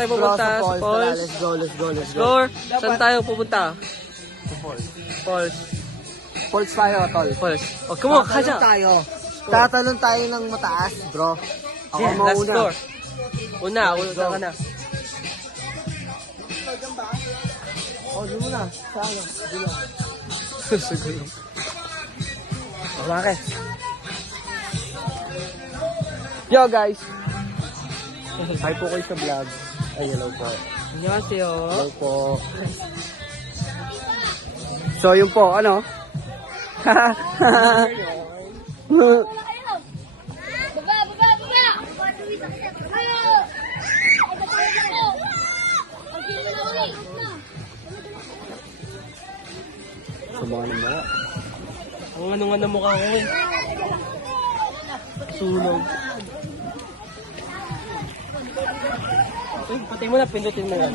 Tayo pupunta sa falls. Let's go, let's go, let's go. Score. Saan tayo pupunta? Falls. Falls. Falls tayo, tol. Falls. O, come on, kasha. Tatalon tayo ng mataas, bro. Ako Yeah, last mauna. score. Una ka na. Oh, doon muna. Sa ano? Dilo. Sa gulong. Bakit? Yo, guys. Hi po kayo sa vlog. Ay, hello po. Annyeonghaseyo. Hello po. So, yun po, ano? Sumahan ng mga. Ang ano na mukha ko eh. Sunog. Uy, patay mo na, pindutin mo yan.